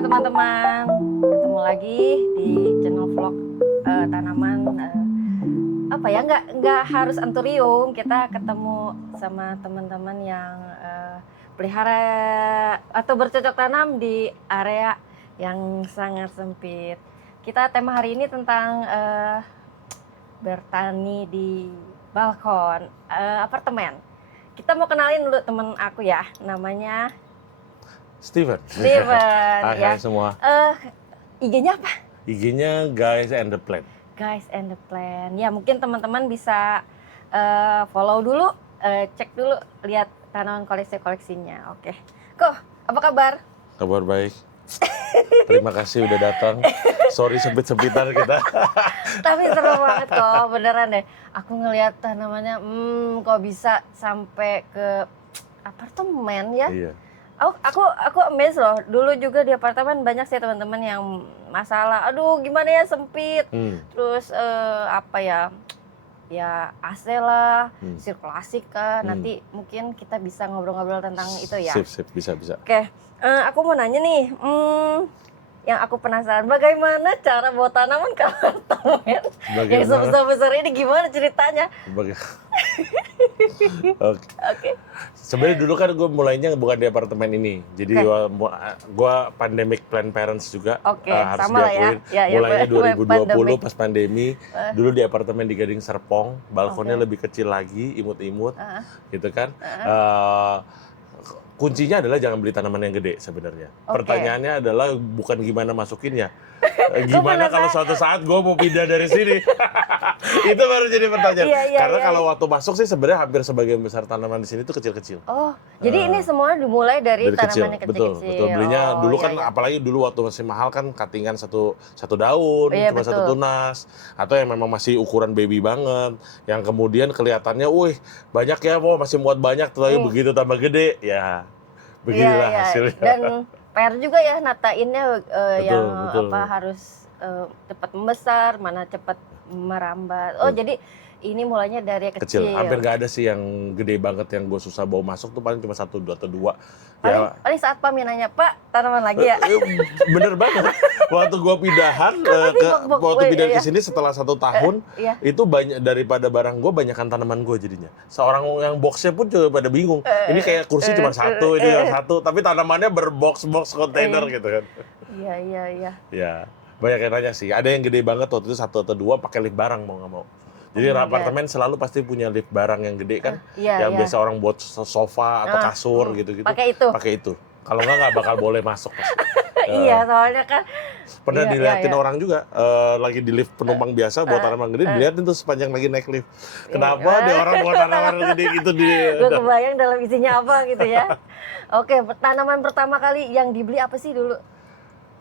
teman-teman, ketemu lagi di channel vlog tanaman. Apa ya, nggak harus anturium, kita ketemu sama teman-teman yang pelihara atau bercocok tanam di area yang sangat sempit. Kita tema hari ini tentang bertani di balkon apartemen. Kita mau kenalin dulu teman aku ya, namanya Steven. Steven. Hai semua. IG-nya apa? IG-nya Guys and the Plant. Guys and the Plant. Ya mungkin teman-teman bisa follow dulu, cek dulu, lihat tanaman koleksinya. Oke. Kok, apa kabar? Kabar baik. Terima kasih udah datang. Sorry sempit-sempitan kita. Tapi seru banget kok, beneran deh. Aku ngelihat tanamannya, kok bisa sampai ke apartemen ya? Iya. Aku amazed loh. Dulu juga di apartemen banyak sih teman-teman yang masalah. Aduh, gimana ya, sempit. Terus ya AC lah, sirkulasi kan. Nanti mungkin kita bisa ngobrol-ngobrol tentang itu ya. Sip, bisa. Oke, aku mau nanya nih. Yang aku penasaran, bagaimana cara bawa tanaman ke apartemen yang sebesar-besar ini, gimana ceritanya? Oke. Sebenarnya dulu kan gue mulainya bukan di apartemen ini, jadi gue pandemic plant parents juga. Harus sama diakuin. ya. Mulainya 2020 pas pandemi, dulu di apartemen di Gading Serpong, balkonnya lebih kecil lagi, imut-imut, gitu kan. Kuncinya adalah jangan beli tanaman yang gede sebenarnya. Pertanyaannya adalah bukan gimana masukinnya, gimana kalau suatu saat gue mau pindah dari sini. Itu baru jadi pertanyaan. Karena kalau waktu masuk sih sebenarnya hampir sebagian besar tanaman di sini tuh kecil-kecil. Oh, jadi ini semua dimulai dari tanaman yang kecil. Betul. Belinya dulu kan apalagi dulu waktu masih mahal kan cuttingan satu daun, cuma satu tunas, atau yang memang masih ukuran baby banget, yang kemudian kelihatannya, banyak ya, masih muat banyak, tapi begitu tambah gede, ya beginilah hasilnya. Dan PR juga ya natainnya, betul. Harus cepat membesar, mana cepat merambat. Jadi ini mulainya dari kecil. Hampir nggak ada sih yang gede banget yang gue susah bawa masuk tuh, paling cuma 1 atau 2. Paling saat Pami nanya, Pak, tanaman lagi ya? Bener banget. Waktu gue pindahan, ke sini setelah 1 tahun, itu banyak daripada barang gue, banyakan tanaman gue jadinya. Seorang yang boxnya pun juga pada bingung. Ini kayak kursi cuma 1, ini yang 1, tapi tanamannya berbox-box kontainer gitu kan. Iya. Ya, banyak yang nanya sih. Ada yang gede banget waktu itu 1 atau 2 pakai lift barang mau nggak mau. Jadi apartemen selalu pasti punya lift barang yang gede kan, yang biasa orang buat sofa atau kasur gitu-gitu. Pakai itu. Kalau nggak bakal boleh masuk. Iya, soalnya kan. Pernah dilihatin orang juga lagi di lift penumpang biasa buat tanaman gede, dilihatin tuh sepanjang lagi naik lift. Kenapa dia orang buat tanaman gede gitu Gue kebayang dalam isinya apa gitu ya. Oke, tanaman pertama kali yang dibeli apa sih dulu?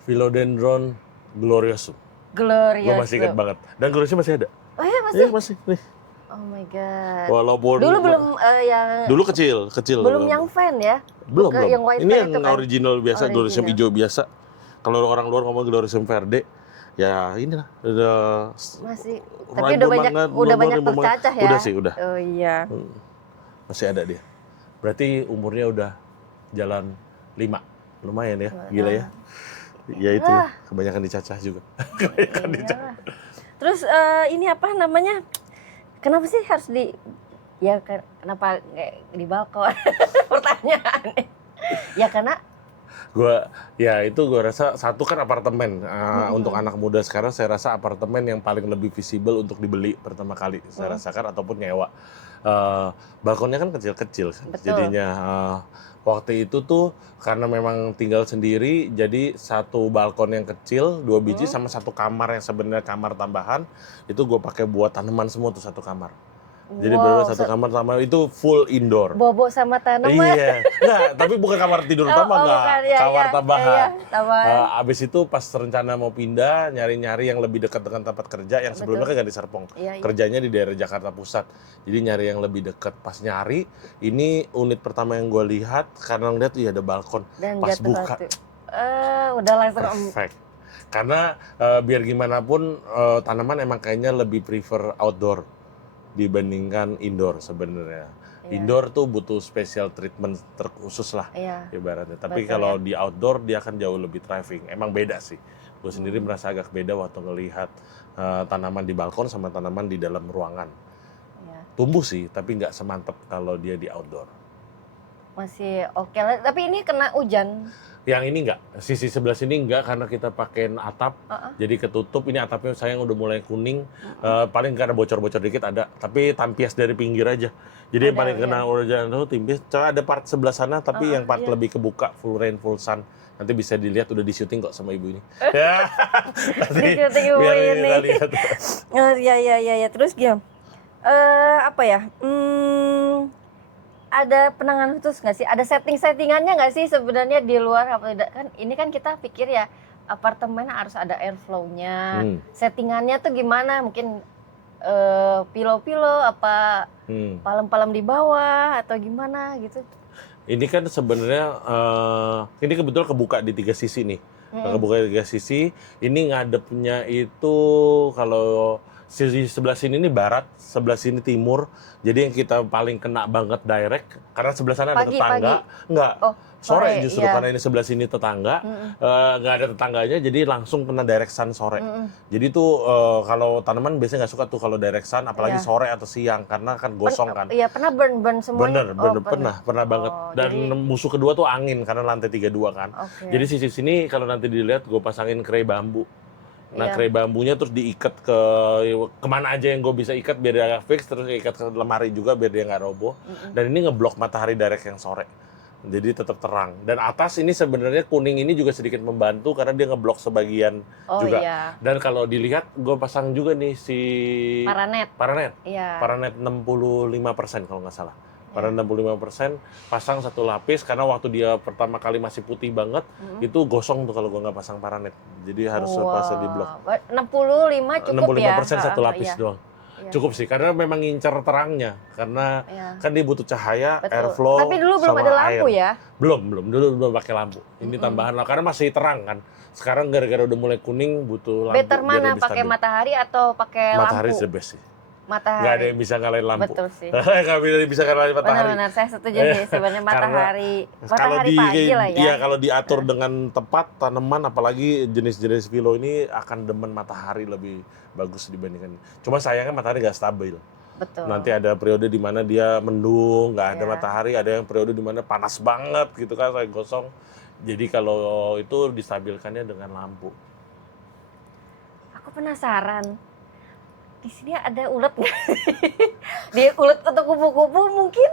Philodendron gloriosum. Gue masih ingat banget. Dan gloriosum masih ada. Oh iya, masih? Iya, masih. Nih. Oh my god. Walaupun dulu belum yang dulu kecil. Belum yang fan ya? Belum. Yang white ini fan yang itu kan? original biasa, gloriosum hijau biasa. Kalau orang luar ngomong gloriosum verde, ya inilah masih. Tapi udah banyak tercacah ya? Udah sih, udah. Oh iya. Masih ada dia. Berarti umurnya udah jalan 5. Lumayan ya, gila ya. Ya itu, kebanyakan dicacah juga. Terus ini apa namanya? Kenapa sih harus kenapa nggak di balkon? Pertanyaannya. Ya karena gue rasa satu kan apartemen. Untuk anak muda sekarang saya rasa apartemen yang paling lebih visible untuk dibeli pertama kali saya rasakan, ataupun nyewa. Balkonnya kan kecil-kecil kan. Jadinya waktu itu tuh karena memang tinggal sendiri, jadi 1 balkon yang kecil 2 biji sama 1 kamar yang sebenarnya kamar tambahan, itu gue pakai buat tanaman semua tuh 1 kamar. Jadi benar-benar 1 kamar sama itu full indoor. Bobo sama tanaman. Iya. Nggak, tapi bukan kamar tidur utama, nggak. Kamar tambahan. Abis itu pas rencana mau pindah, nyari-nyari yang lebih dekat dengan tempat kerja, yang sebelumnya kan nggak di Serpong. Kerjanya di daerah Jakarta Pusat. Jadi nyari yang lebih dekat. Pas nyari, ini unit pertama yang gue lihat, karena ngeliat ada balkon. Dan pas buka. Udah langsung perfect. Karena biar gimana pun tanaman emang kayaknya lebih prefer outdoor dibandingkan indoor sebenarnya. Iya. Indoor tuh butuh special treatment terkhusus lah Iya. ibaratnya. Tapi Betul, kalau ya. di outdoor dia akan jauh lebih thriving. Emang beda sih. Gue sendiri Hmm. merasa agak beda waktu ngelihat tanaman di balkon sama tanaman di dalam ruangan. Iya. Tumbuh sih, tapi nggak semantap kalau dia di outdoor. Masih oke lah. Tapi ini kena hujan. Yang ini nggak, sisi sebelah sini nggak karena kita pakai atap, Heeh. jadi ketutup. Ini atapnya sayang udah mulai kuning, paling karena bocor-bocor dikit ada, tapi tampias dari pinggir aja. Jadi yang Ada, paling iya. kena hujan itu timpis. Coba ada part sebelah sana, tapi yang part iya. lebih kebuka, full rain, full sun. Nanti bisa dilihat udah di syuting kok sama ibu ini. Ya, nanti Di-syuting ibu biar ini. kita lihat. Oh, iya. Terus gimana? Apa ya? Ada penanganan khusus nggak sih? Ada settingannya nggak sih sebenarnya di luar apa tidak? Kan ini kan kita pikir ya apartemen harus ada airflow-nya. Settingannya tuh gimana? Mungkin pilo-pilo apa palem-palem di bawah atau gimana gitu? Ini kan sebenarnya ini kebetulan kebuka di 3 sisi nih. Kebuka di 3 sisi. Ini ngadepnya itu kalau sisi sebelah sini ini barat, sebelah sini timur. Jadi yang kita paling kena banget direct karena sebelah sana ada Pagi, tetangga. Enggak. Oh, Sore justru iya. karena ini sebelah sini tetangga. Nggak ada tetangganya jadi langsung kena direct sun sore. Jadi tuh kalau tanaman biasanya nggak suka tuh kalau direct sun apalagi Iya. sore atau siang karena kan gosong kan. Iya, pernah burn semuanya. Bener, pernah banget. Oh, Dan jadi- musuh kedua tuh angin karena lantai 32 kan. Oke. Jadi sisi sini kalau nanti dilihat gue pasangin krey bambu. Nah Iya. krey bambunya terus diikat ke kemana aja yang gue bisa ikat biar dia fix, terus ikat ke lemari juga biar dia nggak roboh. Dan ini ngeblok matahari direct yang sore. Jadi tetap terang. Dan atas ini sebenarnya kuning ini juga sedikit membantu karena dia ngeblok sebagian Oh juga. iya. Dan kalau dilihat gue pasang juga nih si Paranet. Iya. Paranet 65% kalau nggak salah. Paranet 65% pasang 1 lapis karena waktu dia pertama kali masih putih banget itu gosong tuh kalau gua nggak pasang paranet. Jadi harus pasang di blok. 65 cukup ya. 65% 1 lapis Iya. doang. Iya. Cukup sih karena memang ngincer terangnya karena Iya. kan dia butuh cahaya, Betul. airflow Tapi dulu belum sama ada lampu air. ya. Dulu belum pakai lampu. Ini tambahan lah karena masih terang kan. Sekarang gara-gara udah mulai kuning butuh lampu. Better biar mana lebih pakai stabil. matahari atau pakai Matahari lampu? the best sih. Matahari. Nggak ada yang bisa ngalahin lampu. Betul sih. Nggak bisa ngalahin matahari. Benar-benar saya setuju sih sebenarnya matahari. Kalau Matahari pagi lah ya. Iya, kalau diatur dengan tepat tanaman apalagi jenis-jenis philo ini akan demen matahari lebih bagus dibandingkan. Cuma sayangnya matahari nggak stabil. Betul. Nanti ada periode di mana dia mendung, nggak ada Iya. matahari, ada yang periode di mana panas banget gitu kan, kayak gosong. Jadi kalau itu distabilkannya dengan lampu. Aku penasaran. Di sini ada ulet nggak sih? Dia ulet untuk kupu-kupu mungkin?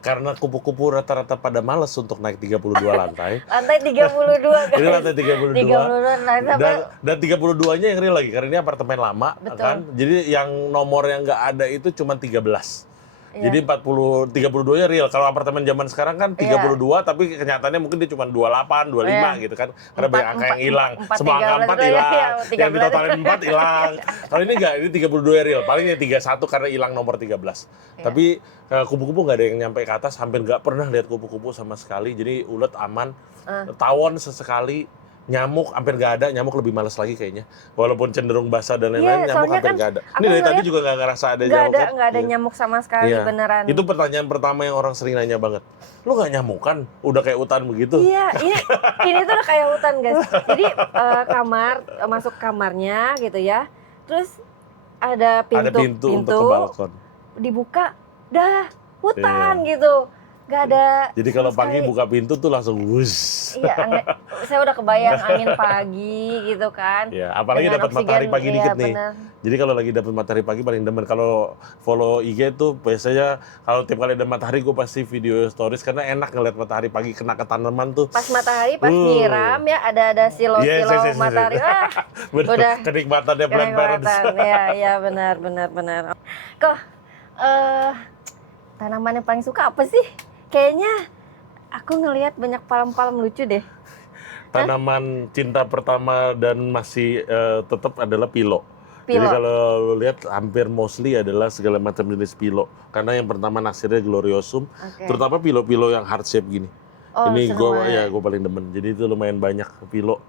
Karena kupu-kupu rata-rata pada males untuk naik 32 lantai. Lantai 32 kan? Ini lantai 32. 32 lantai sampai Dan 32-nya yang real lagi karena ini apartemen lama. Betul. Kan. Jadi yang nomor yang nggak ada itu cuma 13. Iya. Jadi 32-nya real. Kalau apartemen zaman sekarang kan 32 tapi kenyataannya mungkin dia cuma 28, 25 Iya. gitu kan. Karena banyak angka yang hilang. empat, Semua angka 4 13 hilang. iya, Yang 13. ditotalin 4 hilang. Kalau ini enggak, ini 32 real. Paling yang 31 karena hilang nomor 13. Iya. Tapi kupu-kupu nggak ada yang nyampe ke atas, hampir nggak pernah lihat kupu-kupu sama sekali. Jadi ulet aman. Tawon sesekali. Nyamuk hampir nggak ada, nyamuk lebih males lagi kayaknya. Walaupun cenderung basah dan lain-lain, Iya, nyamuk soalnya hampir kan nggak ada. aku Ini dari tadi ngeliat juga nggak ngerasa ada nggak nyamuk. ada kan? nggak ada Iya. nyamuk sama sekali Iya. beneran. Itu pertanyaan pertama yang orang sering nanya banget. Lu nggak nyamukan? Udah kayak hutan begitu? Iya, ini tuh udah kayak hutan guys. Jadi masuk kamarnya gitu ya. Terus ada Ada pintu untuk ke balkon. dibuka, dah hutan gitu. Gak ada. Jadi sama kalau pagi sekali. buka pintu tuh langsung wuss. Iya, saya udah kebayang angin pagi gitu kan. Ya, apalagi Dengan dapat matahari oksigen, pagi iya, dikit nih. bener. Jadi kalau lagi dapat matahari pagi paling demen. Kalau follow IG tuh biasanya kalau tiap kali ada matahari gue pasti video stories karena enak ngeliat matahari pagi kena ke tanaman tuh. Pas matahari, pas nyiram ya ada silo-silo Yes. matahari. Ah, Bener, udah. kenikmatannya Plant Parents. Iya benar. Kok tanaman yang paling suka apa sih? Kayaknya aku ngelihat banyak palem-palem lucu deh. Tanaman cinta pertama dan masih tetap adalah pilo. Pilo. Jadi kalau lu lihat hampir mostly adalah segala macam jenis pilo. Karena yang pertama naksirnya gloriosum, Oke. terutama pilo-pilo yang heart shape gini. Oh, Ini seneng banget. gue paling demen. Jadi itu lumayan banyak pilo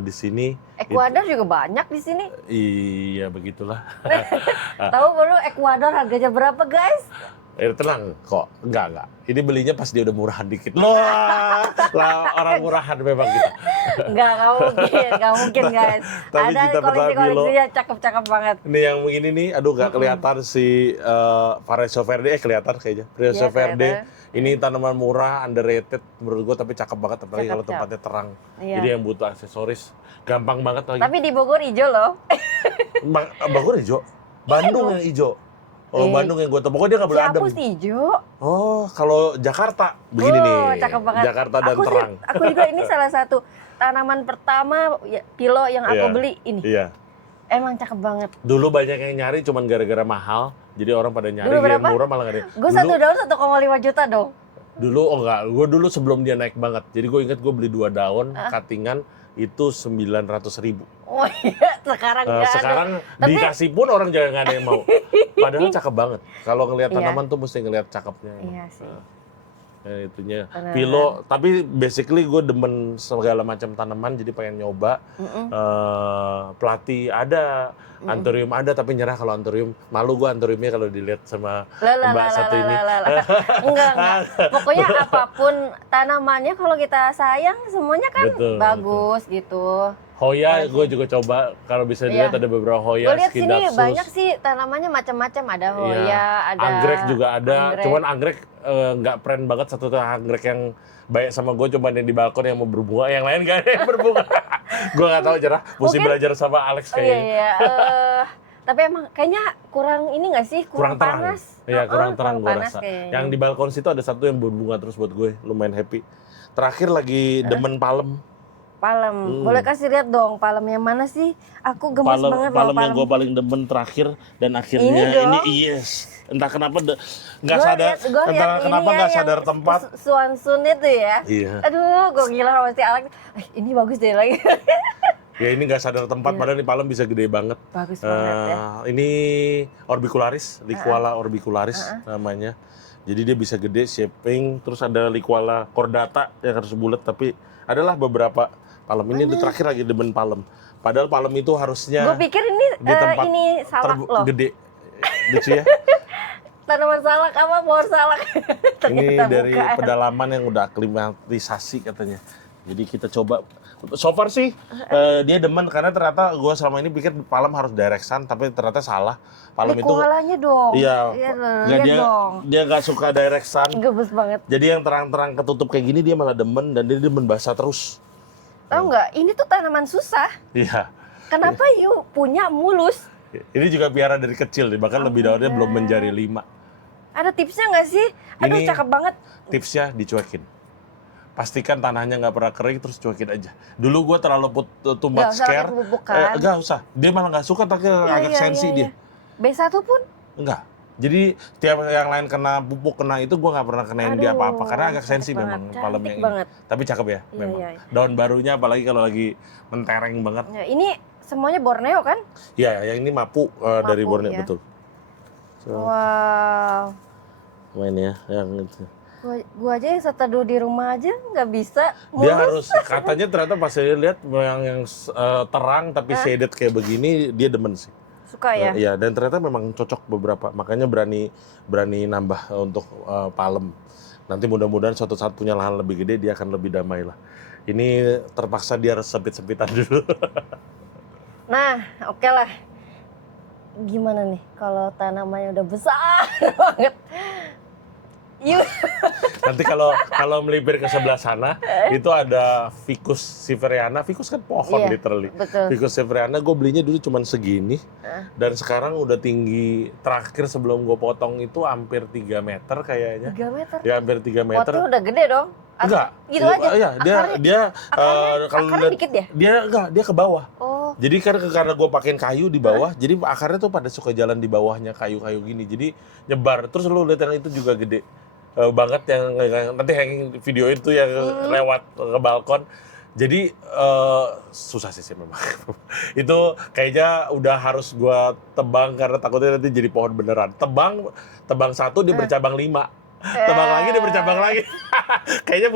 di sini. Ekuador juga banyak di sini. Iya begitulah. Tahu baru Ekuador harganya berapa guys? tenang kok, enggak. Ini belinya pas dia udah murahan dikit. Lah orang murahan memang kita. Nggak mungkin guys. Tapi Ada kita pernah koleksi-koleksinya cakep-cakep banget. Ini yang begini nih, aduh nggak kelihatan si Vareso Verde, kelihatan kayaknya. Vareso Iya, Verde, kelihatan. ini tanaman murah, underrated menurut gua, tapi cakep banget, apalagi Cakep, kalau tempatnya terang. Iya. Jadi yang butuh aksesoris, gampang banget lagi. Tapi di Bogor hijau loh. Bogor hijau, Bandung yang hijau. Oh, Bandung yang gue tahu. Pokoknya dia nggak boleh adem. Ciapus hijau. Oh, kalau Jakarta begini nih. Cakep banget. Jakarta dan aku terang. Aku juga ini salah satu tanaman pertama pilo yang aku Iya. beli ini. Iya. Emang cakep banget. Dulu banyak yang nyari, cuman gara-gara mahal. Jadi orang pada nyari, Dulu yang berapa? murah malah nggak ada. Gue satu daun 1,5 juta dong. Dulu, oh enggak. Gue dulu sebelum dia naik banget. Jadi gue inget gue beli 2 daun, cuttingan, itu 900.000. Oh iya, sekarang nggak ada. Sekarang Tapi- dikasih pun orang jangan nggak ada yang mau. Padahal cakep banget. Kalau ngelihat Iya. tanaman tuh mesti ngelihat cakepnya. Iya sih. Itunya Benar. pilo, tapi basically gue demen segala macam tanaman, jadi pengen nyoba. Pelati ada, anthurium ada, tapi nyerah kalau anthurium. Malu gue anthuriumnya kalau dilihat sama mbak satu ini. Enggak. Pokoknya apapun tanamannya kalau kita sayang semuanya kan Betul, bagus gitu. Hoya Iya gue juga coba, kalau bisa dilihat Iya. ada beberapa Gue Hoya, lihat sini Skidapsus. banyak sih tanamannya macam-macam, ada hoya, Iya. ada Anggrek juga ada, anggrek. cuman anggrek nggak keren banget. Satu anggrek yang baik sama gue cuman yang di balkon yang mau berbunga, yang lain gak ada yang berbunga. Gue nggak tahu cerah, mesti Mungkin- belajar sama Alex Oh iya kayaknya. iya. Tapi emang kayaknya kurang ini nggak sih? Kurang terang. panas. Iya, kurang terang gue panas rasa. kayaknya. Yang di balkon situ ada satu yang berbunga terus buat gue, lumayan happy. Terakhir lagi demen palem. Palem. Boleh kasih lihat dong palem yang mana sih? Aku gemes banget loh Palem yang palem. gue paling demen terakhir dan akhirnya Ini dong. yes. Entah kenapa nggak Gua sadar, gua entah lihat kenapa ini ya, nggak sadar yang tempat. Suan-sun itu ya. Iya. Aduh, gue gila sama si Alex. Ini bagus deh lagi. Ya ini nggak sadar tempat, Iya. padahal ini palem bisa gede banget. Bagus banget ya. Ini orbicularis, Liquala orbicularis namanya. Jadi dia bisa gede, shaping, terus ada Liquala cordata yang harus bulat, tapi adalah beberapa palem. Ini terakhir lagi demen palem. Padahal palem itu harusnya Gue pikir ini di tempat ini salak loh. gede. Lucu ya. Tanaman salak apa pohon salak. Ini Ternyata dari bukan. pedalaman yang udah aklimatisasi katanya. Jadi kita coba. So far sih dia demen, karena ternyata gue selama ini pikir palem harus direct sun, tapi ternyata salah. Palem itu Liqualanya dong. iya, lihat dia dong. dia nggak suka direct sun. Gemes banget. Jadi yang terang-terang ketutup kayak gini dia malah demen, dan dia demen basah terus. Tahu nggak? Ini tuh tanaman susah. Iya. Kenapa you punya mulus? Ini juga piara dari kecil, bahkan lebih daunnya belum menjari 5. Ada tipsnya nggak sih? Aduh, Ini- cakep banget. Tipsnya dicuekin. Pastikan tanahnya nggak pernah kering, terus cuekin aja. Dulu gue terlalu too Nggak much usah pakai care. pupuk kan? Nggak usah. Dia malah nggak suka, tapi agak sensi dia. B1 pun? Enggak. Jadi tiap yang lain kena pupuk, kena itu gue nggak pernah kenain dia apa-apa, karena agak cantik sensi banget, memang cantik palemnya ini. banget. Tapi cakep ya, Iya, memang. iya. Daun barunya apalagi kalau lagi mentereng banget. Ya, ini semuanya Borneo kan? Ya, yang ini mapu, dari Mapu, Borneo, ya. betul. So, Wow. main ya, yang itu. Gua aja yang seteduh di rumah aja nggak bisa. Dia mulus. harus, katanya ternyata pas saya lihat yang terang tapi shaded kayak begini, dia demen sih. Suka ya? Iya, dan ternyata memang cocok beberapa, makanya berani nambah untuk palem. Nanti mudah-mudahan suatu saat punya lahan lebih gede, dia akan lebih damai lah. Ini terpaksa dia harus sempit-sempitan dulu. Nah, oke lah. Gimana nih kalau tanamannya udah besar banget? Yuk. Nanti kalau melipir ke sebelah sana, itu ada Ficus siveriana. Ficus kan pohon Iya, literally. betul. Ficus siveriana gue belinya dulu cuma segini, dan sekarang udah tinggi. Terakhir sebelum gue potong itu hampir 3 meter kayaknya. 3 meter. Ya hampir 3 meter. Potnya udah gede dong. Enggak. Gitu aja. Iya, dia kalau akarnya lihat- dikit ya? dia ke bawah. Oh, Jadi karena gue pakein kayu di bawah, jadi akarnya tuh pada suka jalan di bawahnya kayu-kayu gini. Jadi nyebar. Terus lu lihat yang itu juga gede banget, yang nanti hanging video itu yang lewat ke balkon. Jadi susah sih memang. Itu kayaknya udah harus gue tebang karena takutnya nanti jadi pohon beneran. Tebang satu dia bercabang 5. Tebak lagi dia bercabang lagi. Kayaknya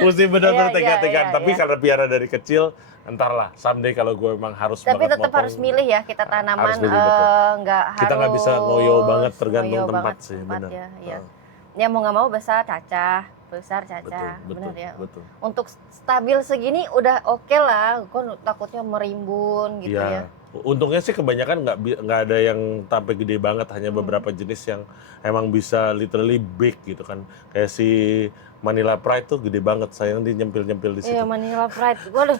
mesti benar-benar Iya, iya, tekan-tekan. iya, Tapi iya. karena piara dari kecil, entar lah someday kalau gue emang harus Tapi banget tetap motong, harus milih ya kita tanaman, harus milih betul. nggak Kita nggak bisa ngoyo banget harus tergantung ngoyo tempat banget sih, tempat benar. ya. Iya. Heeh, Ya mau nggak mau besar betul, cacah, benar betul, ya. betul. Untuk stabil segini udah oke lah, kok takutnya merimbun gitu ya. Iya, untungnya sih kebanyakan nggak ada yang sampai gede banget, hanya beberapa jenis yang emang bisa literally big gitu kan. Kayak si Manila Pride tuh gede banget, sayang dia nyempil-nyempil di Iya situ. Manila Pride, waduh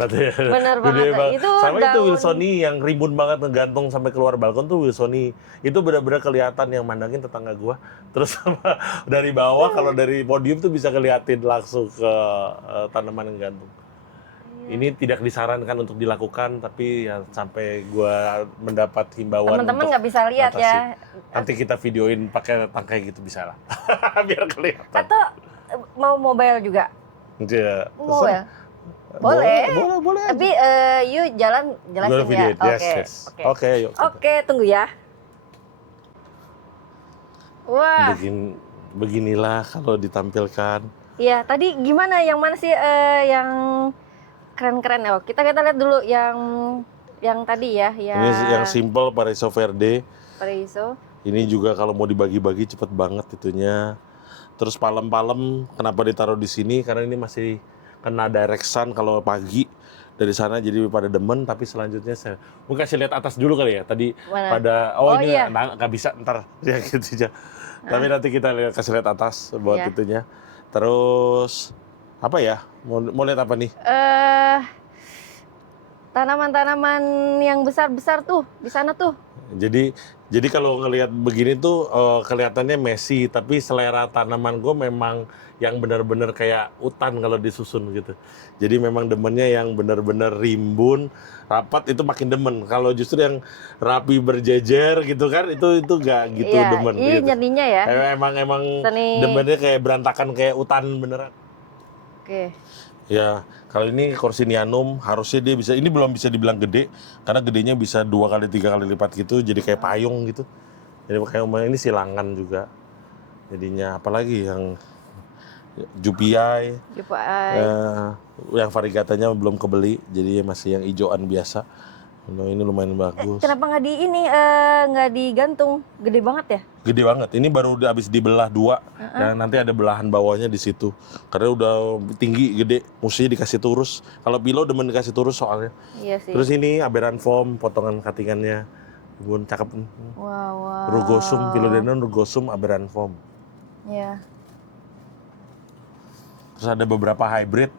Nanti bener gede banget. banget. Itu Sama itu daun, Wilsoni yang rimbun banget ngegantung sampai keluar balkon tuh Wilsoni. Itu benar-benar kelihatan yang mandangin tetangga gua. Terus sama dari bawah kalau dari podium tuh bisa keliatin langsung ke tanaman yang gantung. Ini tidak disarankan untuk dilakukan, tapi ya sampai gua mendapat himbauan teman-teman untuk nggak bisa lihat atasi. ya. Nanti kita videoin pakai tangkai gitu bisa lah. Biar kelihatan. Atau mau mobile juga? Ya, Mobile? Boleh. Boleh aja. Tapi yuk jelasin Gua ya. videoin. Oke. Yes, yes. Oke, yuk. Oke, tunggu ya. Wah, Beginilah kalau ditampilkan. iya tadi gimana? Yang mana sih yang keren-keren ya? Kita lihat dulu yang tadi ya, Ini yang simple Paraiso Verde. Paraiso. Ini juga kalau mau dibagi-bagi cepet banget itunya. Terus palem-palem kenapa ditaruh di sini? Karena ini masih kena direct sun kalau pagi dari sana jadi pada demen. Tapi selanjutnya saya mau kasih lihat atas dulu kali ya. Tadi Mana? pada ini iya. nggak bisa ntar ya gitu aja. Tapi nanti kita kasih lihat atas buat Iya. itunya. Terus apa ya? Mau lihat apa nih? Tanaman-tanaman yang besar-besar tuh di sana tuh. Jadi kalau ngelihat begini tuh kelihatannya messy, tapi selera tanaman gue memang yang benar-benar kayak hutan kalau disusun gitu. Jadi memang demennya yang benar-benar rimbun, rapat itu makin demen. Kalau justru yang rapi berjejer gitu kan itu gak gitu Iya, demen ini gitu. nyeninya ya. Emang Seni. demennya kayak berantakan kayak hutan beneran. Oke. Ya, kalau ini Corsinianum harusnya dia bisa, ini belum bisa dibilang gede, karena gedenya bisa 2 kali 3 kali lipat gitu, jadi kayak payung gitu. Jadi kayak ini silangan juga. Jadinya apalagi yang Jupiae, yang variegatanya belum kebeli, jadi masih yang ijoan biasa. Ini lumayan bagus. Kenapa nggak nggak digantung? Gede banget ya? Gede banget. Ini baru habis dibelah 2 dan nanti ada belahan bawahnya di situ. Karena udah tinggi, gede, mestinya dikasih turus. Kalau pilo demen dikasih turus soalnya. Iya sih. Terus ini aberan foam, potongan cuttingannya. Bun cakep. Wow. Rugosum, Philodendron rugosum aberan foam. Iya. Terus ada beberapa hybrid.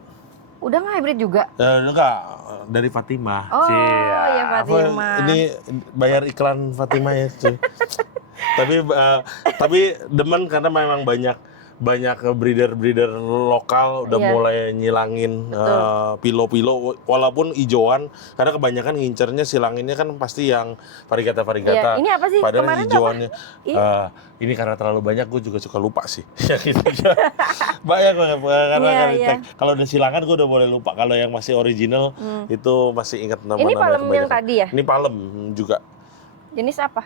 Udah nggak hybrid juga? Enggak, dari Fatimah. Oh, ya Fatimah. Ini bayar iklan Fatimah ya, cuy. tapi demen karena memang banyak breeder lokal udah Iya. mulai nyilangin pilo-pilo walaupun ijoan, karena kebanyakan ngincernya silanginnya kan pasti yang varigata. Iya. Ini apa sih? Padahal Kemarin ijoannya ini karena terlalu banyak gue juga suka lupa sih. Banyak karena Iya, kan iya. kalau udah silangan gue udah boleh lupa. Kalau yang masih original itu masih ingat nama-nama. Ini palem yang kebanyakan. tadi ya? Ini palem juga. Jenis apa?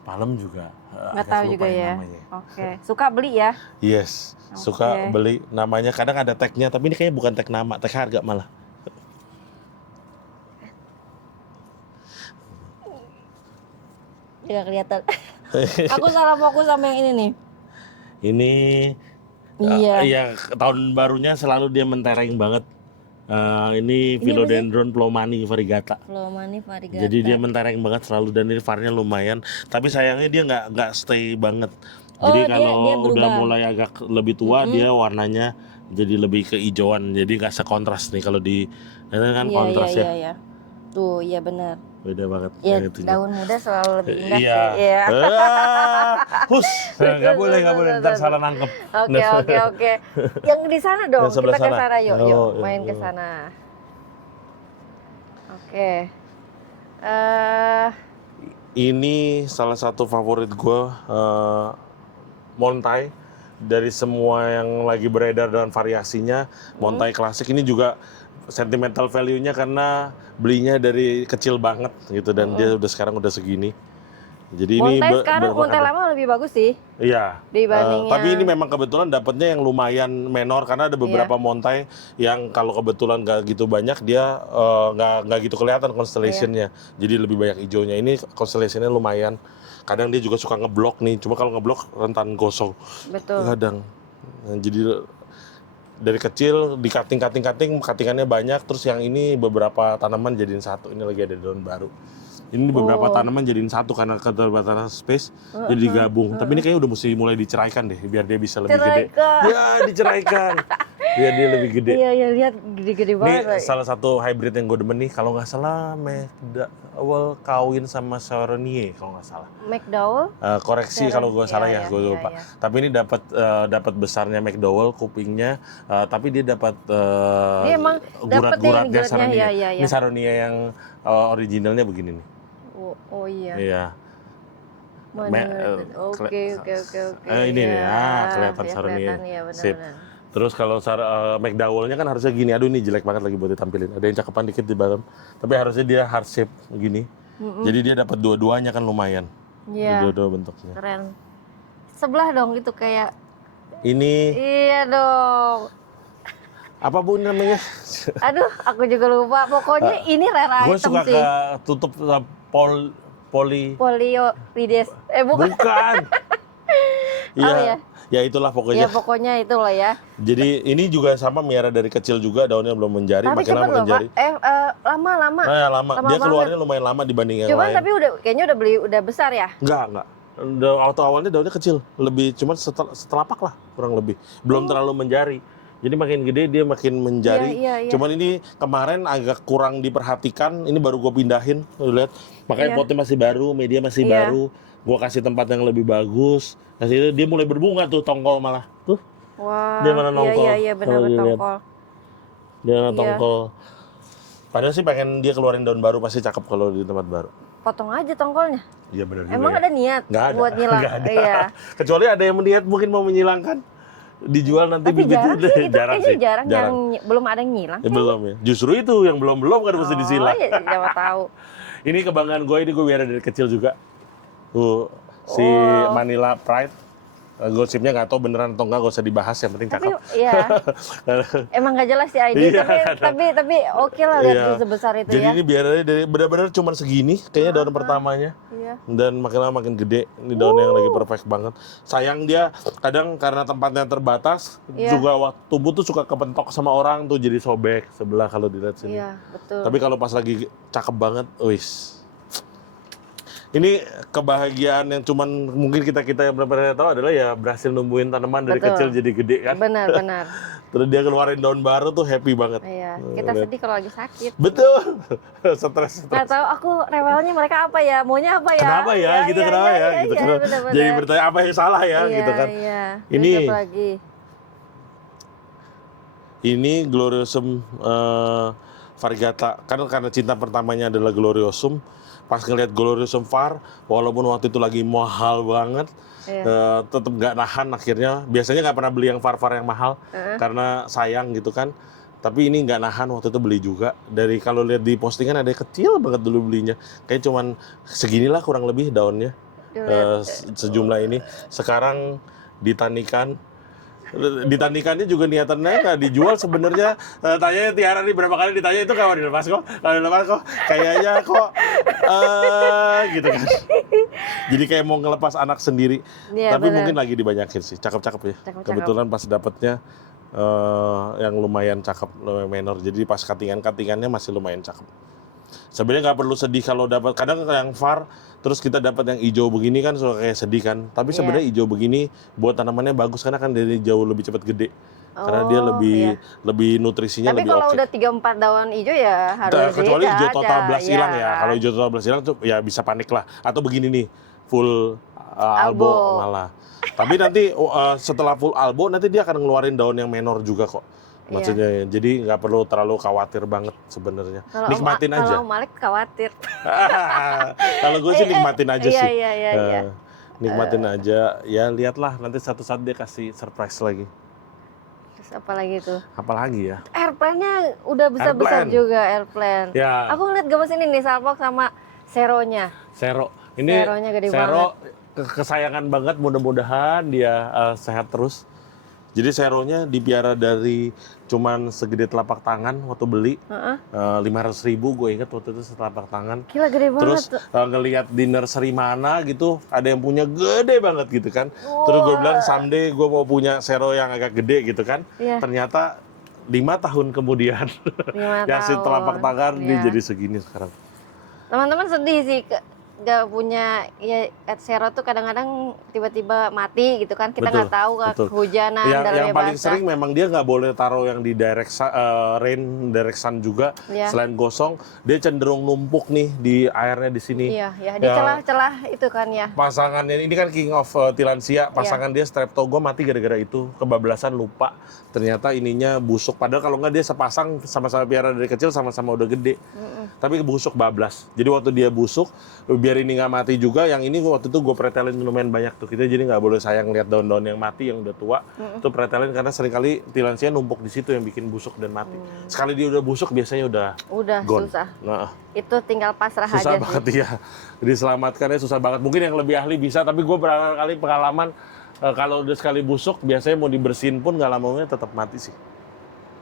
Palem juga. Nggak agak tahu lupa juga ya. namanya. Oke. Suka beli ya? Yes, suka Oke. beli namanya. Kadang ada tagnya, tapi ini kayaknya bukan tag nama, tag harga malah. Tidak kelihatan. Aku salah fokus sama yang ini nih. Ini Iya. ya tahun barunya selalu dia mentereng banget. Ini Philodendron plomani variegata. Flomani variegata. Jadi dia mentereng banget selalu dan ini varnya lumayan. Tapi sayangnya dia nggak stay banget. Oh, Jadi dia kalau berubah. udah mulai agak lebih tua dia warnanya jadi lebih kehijauan. Jadi nggak sekontras nih kalau di ini kan kontras ya. Iya. Tuh, iya benar. Beda banget. Ya, yang itunya. daun muda selalu lebih indah Iya. sih. Iya. Hus, nggak boleh, ntar salah nangkep. Oke. Yang di sana dong. Yang sebelah Kita ke sana. sana yuk, Oh, main ke iya. sana. Oke. Ini salah satu favorit gue, Montai. Dari semua yang lagi beredar dan variasinya, Montai klasik ini juga sentimental value-nya karena belinya dari kecil banget gitu dan dia udah sekarang udah segini. Jadi Montai ini sekarang Montai lama lebih bagus sih iya. dibanding Tapi ini yang memang kebetulan dapatnya yang lumayan menor karena ada beberapa Montai yang kalau kebetulan nggak gitu banyak dia nggak gitu kelihatan constellation-nya. Jadi lebih banyak hijaunya. Ini constellation-nya lumayan. Kadang dia juga suka ngeblok nih. Cuma kalau ngeblok rentan gosong. betul. Kadang. Nah, jadi dari kecil di cuttingannya banyak. Terus yang ini beberapa tanaman jadiin satu. Ini lagi ada daun baru. Ini beberapa tanaman jadiin satu karena keterbatasan space jadi digabung. Tapi ini kayaknya udah mesti mulai diceraikan deh biar dia bisa lebih gede. Ya, diceraikan. Biar dia lebih gede. Iya, lihat gede-gede Ini banget. salah satu hybrid yang gue demen nih, kalau nggak salah McDowell kawin sama Chardonnay kalau nggak salah. McDowell? Koreksi kalau gue salah ya, gue lupa. Tapi ini dapat besarnya McDowell kupingnya, tapi dia dapat Dia emang dapet gurat-guratnya yang Chardonnay. iya. Ini Chardonnay yang originalnya begini nih. Oh iya. Iya. Oke. Ini nih, kelihatan Chardonnay. Sip. Terus kalau McDowell-nya kan harusnya gini. Aduh, ini jelek banget lagi buat ditampilin. Ada yang cakepan dikit di bottom. Tapi harusnya dia heart shape begini. Jadi dia dapat dua-duanya kan lumayan. Iya. Dua-dua bentuknya. Keren. Sebelah dong itu kayak. Ini. Iya dong. Apa Bu namanya? Aduh, aku juga lupa. Pokoknya ini rare Gue item suka sih. ke tutup Poliorides. Bukan. Bukan. Iya. ya? Ya itulah pokoknya. Ya pokoknya itulah ya. Jadi ini juga sama miara dari kecil juga, daunnya belum menjari, Tapi makin lama cepet loh, menjari. Pak. Lama. Lama. Dia keluarnya lumayan lama dibanding yang Cuman lain. tapi kayaknya udah besar ya? Enggak. Waktu awalnya daunnya kecil, lebih cuman setelapak lah kurang lebih. Belum terlalu menjari. Jadi makin gede dia makin menjari. Iya. Cuman ini kemarin agak kurang diperhatikan. Ini baru gue pindahin, lu lihat. Makanya potnya masih baru, media masih baru. Gue kasih tempat yang lebih bagus. Nah, itu dia mulai berbunga tuh tongkol malah. Tuh. Wah. Dia malah nongkol. Iya benar tongkol. Dia malah tongkol. Padahal sih pengen dia keluarin daun baru pasti cakep kalau di tempat baru. Potong aja tongkolnya. Iya benar juga. Emang ada niat buat nyilang? Nggak ada. Iya. Kecuali ada yang niat mungkin mau menyilangkan. Dijual nanti Tapi jarang sih itu, jarang yang belum ada yang nyilang. Belum ya. Justru itu yang belum kan mesti disilang. Oh iya, siapa tahu. Ini kebanggaan gue, ini gue biara dari kecil juga. Tuh, si Manila Pride. Gosipnya nggak tahu beneran atau nggak, gak usah dibahas, yang penting cakep. Tapi iya. Emang nggak jelas sih ID, tapi oke lah lihat sebesar itu. Jadi ini biaranya dari benar-benar cuma segini, kayaknya daun pertamanya. Iya. Dan makin lama makin gede. Ini daun yang lagi perfect banget. Sayang dia kadang karena tempatnya terbatas, juga waktu tumbuh tuh suka kepentok sama orang tuh, jadi sobek sebelah kalau dilihat sini. Iya, betul. Tapi kalau pas lagi cakep banget, wis. Ini kebahagiaan yang cuman mungkin kita yang benar-benar tahu adalah ya berhasil numbuhin tanaman dari kecil jadi gede kan. Benar. Terus dia keluarin daun baru tuh happy banget. Iya, kita sedih kalau lagi sakit. Betul. Stres. Nggak tahu aku rewelnya mereka apa ya, maunya apa ya. Kenapa ya, gitu kenapa ya, gitu kan. Bener. Jadi bertanya apa yang salah ya, gitu kan. Iya. Ini apa lagi? Ini Gloriosum variegata. Karena cinta pertamanya adalah Gloriosum. Pas ngeliat Gloriosum var, walaupun waktu itu lagi mahal banget, tetap nggak nahan akhirnya. Biasanya nggak pernah beli yang var-var yang mahal, karena sayang gitu kan. Tapi ini nggak nahan, waktu itu beli juga. Dari kalau lihat di postingan ada yang kecil banget dulu belinya. Kayak cuman seginilah kurang lebih daunnya. Sejumlah ini. Sekarang ditanikannya juga niatannya nggak dijual sebenarnya. Tanya Tiara nih berapa kali ditanya itu kalau dilepas kok kayaknya kok gitu kan. Jadi kayak mau ngelepas anak sendiri. Ya, tapi bener. mungkin lagi dibanyakin sih, cakep-cakep ya. Cakep-cakep. Kebetulan pas dapetnya yang lumayan cakep, lumayan menor. Jadi pas cuttingannya masih lumayan cakep. Sebenarnya nggak perlu sedih kalau dapat. Kadang yang var terus kita dapat yang hijau begini kan suka kayak sedih kan. Tapi sebenarnya hijau begini buat tanamannya bagus karena kan dari jauh lebih cepat gede. Karena dia lebih nutrisinya tapi lebih oke. kalau udah 3-4 daun hijau ya harus kecuali hijau total belas Iya. hilang ya. Kalau hijau total belas hilang tuh ya bisa panik lah. Atau begini nih, full albo malah. Tapi nanti setelah full albo nanti dia akan ngeluarin daun yang menor juga kok. Maksudnya jadi nggak perlu terlalu khawatir banget sebenarnya. Nikmatin aja. Kalau Malik khawatir. Kalau gue sih nikmatin aja sih. Iya. Nikmatin aja. Ya lihatlah nanti satu saat dia kasih surprise lagi. Terus apa lagi tuh? Apalagi ya? Airplane-nya udah besar-besar juga airplane. Ya. Aku ngeliat gemes ini nih salpok sama seronya. Sero. Ini Seronya gede sero kesayangan banget, mudah-mudahan dia sehat terus. Jadi seronya dipiara dari cuman segede telapak tangan waktu beli. Heeh. 500.000 gue inget waktu itu setelapak tangan. Gila gede banget Terus tuh. ngelihat di nursery mana gitu, ada yang punya gede banget gitu kan. Terus gue bilang someday gue mau punya sero yang agak gede gitu kan. Iya. Ternyata 5 tahun kemudian 5 ya si telapak tahun. tangan dia Iya. jadi segini sekarang. Teman-teman sedih sih nggak punya ya sero tuh kadang-kadang tiba-tiba mati gitu kan, kita Betul, nggak tahu betul. kehujanan Yang dalamnya paling basah. sering memang dia nggak boleh taruh yang di rain, direct sun juga. Iya. Selain gosong, dia cenderung numpuk nih di airnya di sini. Iya, ya di Ya. celah-celah itu kan ya. Pasangannya ini kan king of Tillandsia, pasangan dia strepto, gue mati gara-gara itu, kebablasan lupa. Ternyata ininya busuk, padahal kalau nggak dia sepasang sama-sama piara dari kecil, sama-sama udah gede. Tapi busuk bablas. Jadi waktu dia busuk, biar ini nggak mati juga, yang ini waktu itu gue pretelin lumayan banyak tuh. Kita jadi nggak boleh sayang lihat daun-daun yang mati, yang udah tua. Itu pretelin karena seringkali Tillandsia numpuk di situ yang bikin busuk dan mati. Sekali dia udah busuk biasanya udah gone. Susah. Nah, Itu tinggal pasrah susah aja sih. banget ya. Diselamatkannya susah banget. Mungkin yang lebih ahli bisa, tapi gue berkali-kali pengalaman kalau udah sekali busuk, biasanya mau dibersihin pun nggak lama tetap mati sih.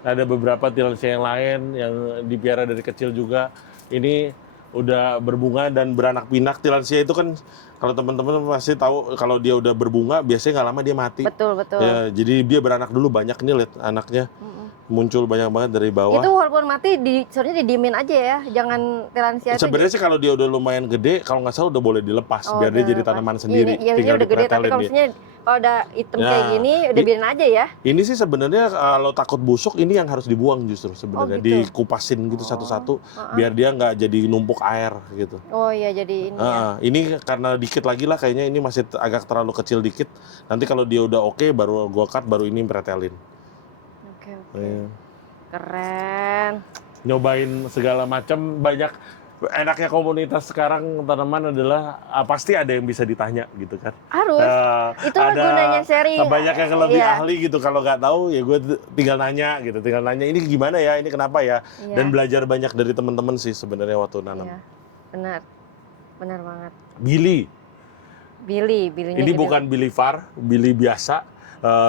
Ada beberapa Tillandsia yang lain yang dipiara dari kecil juga. Ini udah berbunga dan beranak pinak. Tillandsia itu kan kalau teman-teman pasti tahu kalau dia udah berbunga biasanya nggak lama dia mati. Betul, betul. Ya, jadi dia beranak dulu banyak nih, lihat anaknya muncul banyak banget dari bawah. Itu walaupun mati sebenarnya didiemin aja ya, jangan Tillandsia itu. Sebenarnya sih kalau dia udah lumayan gede, kalau nggak salah udah boleh dilepas biar dia jadi tanaman sendiri. Iya, Tinggal udah gede, tapi dipretelin kalau dia. misalnya kalau udah hitam Ya. kayak gini, udah biarin aja ya. Ini sih sebenarnya kalau takut busuk ini yang harus dibuang justru sebenarnya, Oh, gitu. dikupasin gitu satu-satu biar dia nggak jadi numpuk air gitu. Oh iya, jadi ini ya. Ini karena dikit lagi lah kayaknya, ini masih agak terlalu kecil dikit. Nanti kalau dia udah oke, baru gua cut, baru ini pretelin. Oke. Iya. Keren. Nyobain segala macam, banyak. Enaknya komunitas sekarang tanaman adalah pasti ada yang bisa ditanya gitu kan. Harus. Itulah gunanya sharing. Banyak yang lebih Iya. ahli gitu, kalau nggak tahu ya gue tinggal nanya gitu, tinggal nanya ini gimana ya, ini kenapa ya, Iya. dan belajar banyak dari teman-teman sih sebenarnya waktu nanam. Iya. Benar. Benar banget. Bilinya Ini gede bukan Billy Far, Billy biasa.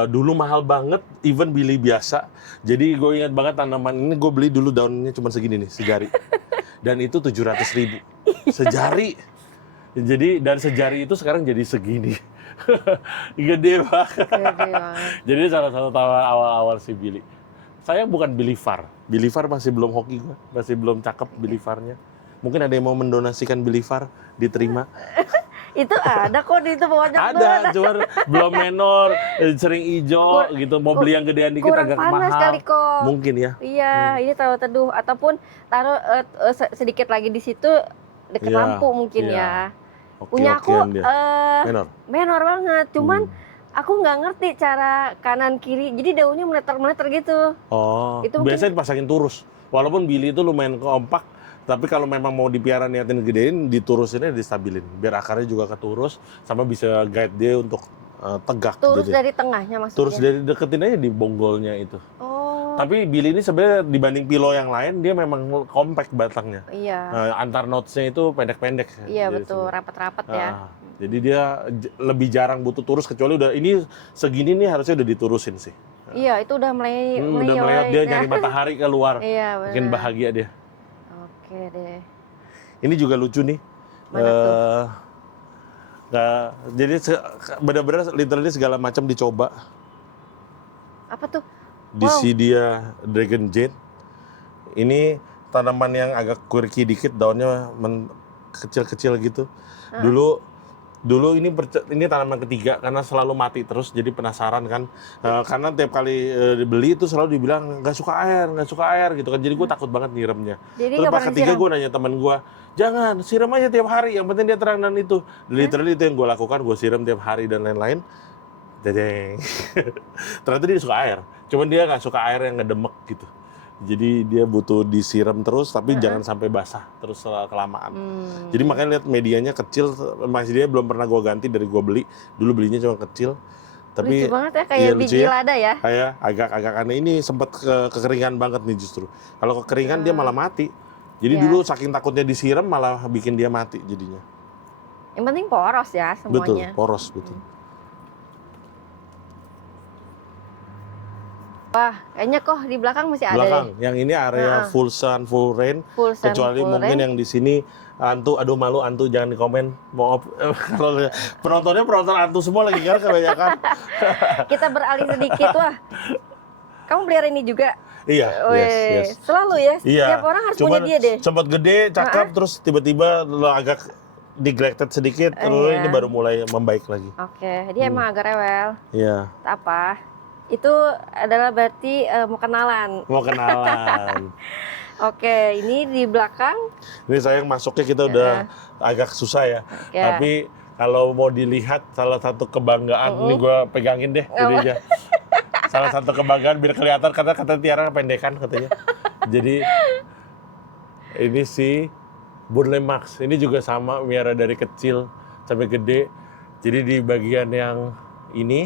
Dulu mahal banget, even Billy biasa. Jadi gue ingat banget tanaman ini gue beli dulu daunnya cuma segini nih, sejari. Dan itu 700.000 sejari. Jadi dan sejari itu sekarang jadi segini. Gede banget. Gede banget. Jadi salah satu tawa awal-awal si Billy. Saya bukan Billy Far. Billy Far masih belum hoki gue, masih belum cakep Billy Farnya. Mungkin ada yang mau mendonasikan Billy Far, diterima. Itu ada kok di itu banyak Ada, banget. cuman belum menor, sering hijau gitu. Mau beli yang gedean dikit Kurang agak panas mahal. kali kok. Mungkin ya. Iya, ini taruh teduh ataupun taruh sedikit lagi di situ deket Iya, lampu mungkin iya. ya. Oke, Punya aku okean dia. Menor. menor banget, cuman aku nggak ngerti cara kanan kiri, jadi daunnya meleter-meleter gitu. Oh, Itu mungkin- biasanya dipasangin turus. Walaupun Billy itu lumayan kompak, tapi kalau memang mau dipiara niatin gedein, diturusinnya distabilin. Biar akarnya juga keturus, sama bisa guide dia untuk tegak. Turus jadi. dari tengahnya maksudnya. Turus dari deketin aja di bonggolnya itu. Oh, Tapi Billy ini sebenarnya dibanding pilo yang lain, dia memang compact batangnya. iya. Antar notes-nya itu pendek-pendek. Iya Jadi betul, sebenarnya. rapat-rapat ya. Jadi dia lebih jarang butuh turus, kecuali udah ini segini nih harusnya udah diturusin sih. Iya, itu udah mulai Udah melihat dia nyari matahari keluar. Iya, Makin benar. bahagia dia. Oke deh. Ini juga lucu nih. Mana tuh? Jadi benar-benar literally segala macam dicoba. Apa tuh? Disidia Dragon Jade. Ini tanaman yang agak quirky dikit, daunnya kecil-kecil gitu. Dulu ini tanaman ketiga karena selalu mati terus, jadi penasaran kan. Karena tiap kali dibeli itu selalu dibilang nggak suka air gitu kan. Jadi gue takut banget nyiremnya. Jadi Terus nggak pas pernah ketiga siram? gue nanya teman gue, jangan siram aja tiap hari, yang penting dia terang dan itu. Literally itu yang gue lakukan, gue siram tiap hari dan lain-lain. Dedeng. Ternyata dia suka air, cuman dia nggak suka air yang ngedemek gitu. Jadi dia butuh disiram terus, tapi jangan sampai basah terus kelamaan. Jadi makanya lihat medianya kecil, masih dia belum pernah gue ganti dari gue beli. Dulu belinya cuma kecil. Tapi Lucu banget ya, kayak iya, lucu biji ya. lada ya. Kayak agak aneh. Ini sempat kekeringan banget nih justru. Kalau kekeringan dia malah mati. Jadi Iya. dulu saking takutnya disiram malah bikin dia mati jadinya. Yang penting poros ya Betul, semuanya. poros betul. Wah, kayaknya kok di belakang masih ada Belakang, deh. yang ini area Heeh. full sun, full rain. Full sun, Kecuali full mungkin rain. yang di sini Antu, aduh malu Antu jangan di komen. Maaf kalau penontonnya penonton Antu semua lagi kan kebanyakan. Kita beralih sedikit, wah. Kamu pelihara ini juga? Iya, yes. Selalu ya. Iya. Setiap orang harus Cuman punya dia deh. sempat gede, cakep, terus tiba-tiba lo agak neglected sedikit, terus Iya. ini baru mulai membaik lagi. Oke, dia emang agak rewel. Iya. Tak apa. Itu adalah berarti mau kenalan. Mau kenalan. Oke, ini di belakang. Ini sayang masuknya kita udah agak susah ya. Oke. Tapi kalau mau dilihat salah satu kebanggaan, ini gue pegangin deh jadinya. Salah satu kebanggaan biar kelihatan karena kata Tiara pendekan katanya. Jadi ini si Burnley Max. Ini juga sama miara dari kecil sampai gede. Jadi di bagian yang ini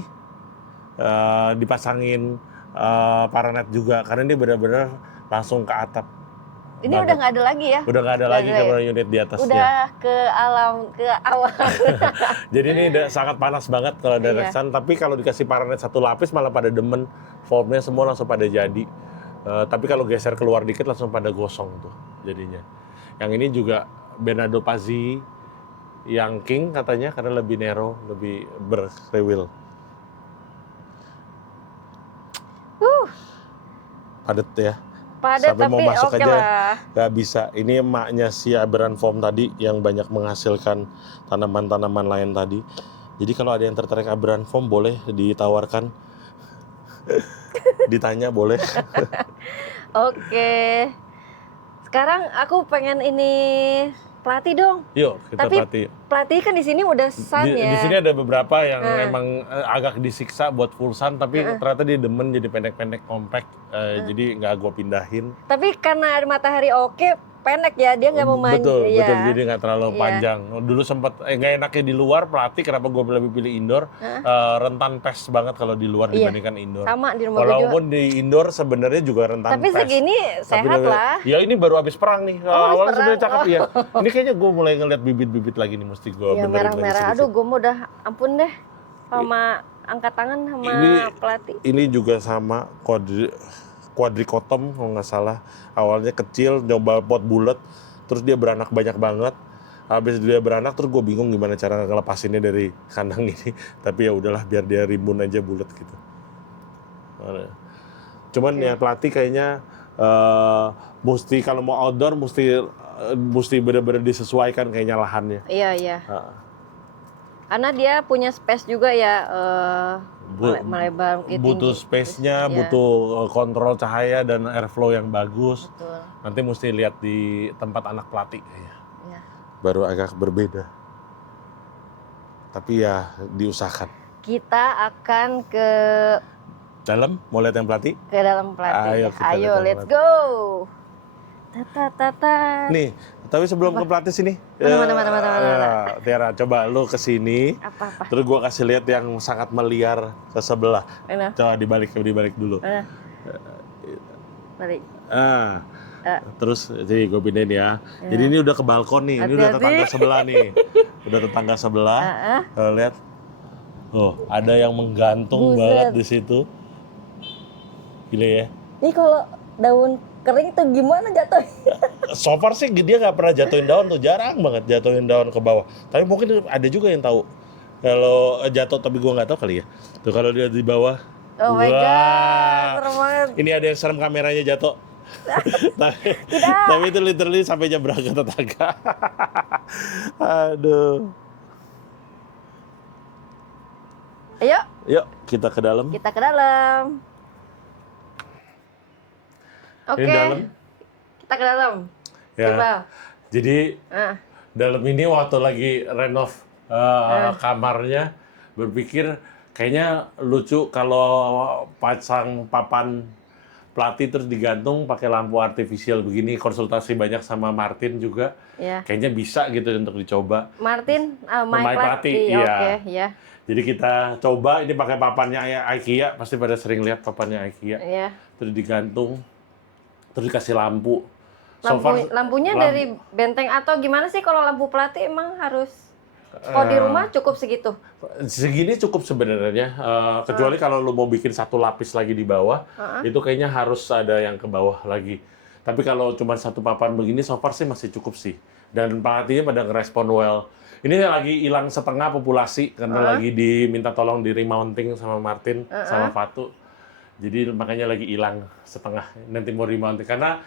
dipasangin paranet juga karena ini benar-benar langsung ke atap. Ini banget. udah nggak ada lagi ya? Udah nggak ada lagi karena unit di atasnya. Udah ke alam, ke awan. Jadi ini udah sangat panas banget kalau ada Iya. Rexan, tapi kalau dikasih paranet satu lapis malah pada demen, formnya semua langsung pada jadi. Tapi kalau geser keluar dikit langsung pada gosong tuh jadinya. Yang ini juga Bernardo Pazzi yang king katanya karena lebih narrow, lebih berkriwil. Padet ya. Padat Sampai tapi mau masuk oke aja lah. nggak bisa. Ini emaknya si Aberrant Foam tadi yang banyak menghasilkan tanaman-tanaman lain tadi. Jadi kalau ada yang tertarik Aberrant Foam boleh ditawarkan. Ditanya boleh. Oke. Sekarang aku pengen ini pelatih dong. Yuk kita Tapi pelatih. pelatih kan di sini udah sun Di ya. sini ada beberapa yang emang agak disiksa buat full sun, tapi ternyata dia demen jadi pendek-pendek compact, jadi nggak gua pindahin. Tapi karena ada matahari oke, pendek ya, dia nggak mau manja. Betul, ya. betul, jadi nggak terlalu Iya. panjang. Dulu sempat nggak enaknya di luar pelatih, kenapa gue lebih pilih indoor? Rentan pes banget kalau di luar Iya. dibandingkan indoor. Sama di rumah gue juga. Walaupun di indoor sebenarnya juga rentan Tapi pes. segini sehat lah. Ya ini baru habis perang nih. habis Awalnya perang. sebenarnya cakep ya. Ini kayaknya gue mulai ngeliat bibit-bibit lagi nih, mesti gue Ya benerin lagi merah-merah. sedikit. Aduh, gue mau udah ampun deh sama angkat tangan sama pelatih. Ini juga sama quadricotum kalau nggak salah. Awalnya kecil, nyoba pot bulat, terus dia beranak banyak banget. Habis dia beranak, terus gue bingung gimana cara ngelepasinnya dari kandang ini. Tapi ya udahlah, biar dia rimbun aja bulat gitu. Cuman ya pelatih kayaknya mesti kalau mau outdoor mesti benar-benar disesuaikan kayaknya lahannya. Iya. Karena dia punya space juga ya, melebar, Butuh tinggi. space-nya, Iya. butuh kontrol cahaya dan airflow yang bagus. Betul. Nanti mesti lihat di tempat anak pelatih kayaknya. Iya. Baru agak berbeda. Tapi ya diusahakan. Kita akan ke Dalam, mau lihat yang pelatih? dalam pelatih. Ayo, kita lihat Ayo, yang let's pelatih. go. Tata. Nih, tapi sebelum ke pelatih sini. Mana. Tiara, coba lu ke sini. Apa? Terus gua kasih lihat yang sangat meliar ke sebelah. Mana? Coba dibalik dulu. Mana? Balik. Terus jadi gue pindahin ya. Jadi ini udah ke balkon nih. Ini udah Hati-hati. tetangga sebelah nih. Udah tetangga sebelah. Lihat. Oh, ada yang menggantung Buset. banget di situ. Gila ya. Ini kalau daun kering tuh gimana jatuh? So far sih dia nggak pernah jatuhin daun tuh, jarang banget jatuhin daun ke bawah. Tapi mungkin ada juga yang tahu kalau jatuh, tapi gua nggak tahu kali ya. Tuh kalau dia di bawah. Oh my Wah. god, serem banget. Ini ada yang serem kameranya jatuh. Tapi itu literally sampai nyebrang ke tetangga. Aduh. Ayo, Yuk kita ke dalam. kita ke dalam. Oke. Ini dalam. Kita ke dalam. Ya. Coba. Jadi Ah, dalam ini waktu lagi renov kamarnya, berpikir kayaknya lucu kalau pasang papan pelatih terus digantung pakai lampu artifisial begini. Konsultasi banyak sama Martin juga, ya. kayaknya bisa gitu untuk dicoba. Martin, My my Pelatih, pelatih. iya. Oke, ya. Jadi kita coba ini pakai papannya IKEA, pasti pada sering lihat papannya IKEA. Iya. Terus digantung, terus dikasih lampu. So far, Lampunya dari benteng atau gimana sih kalau lampu pelatih emang harus Kalau di rumah cukup segitu. Segini cukup sebenarnya, kecuali kalau lu mau bikin satu lapis lagi di bawah, itu kayaknya harus ada yang ke bawah lagi. Tapi kalau cuma satu papan begini, so far sih masih cukup sih. Dan pelatihnya pada ngerespon well. Ini lagi hilang setengah populasi karena lagi diminta tolong di remounting sama Martin sama Fatu. Jadi makanya lagi hilang setengah. Nanti mau remounting karena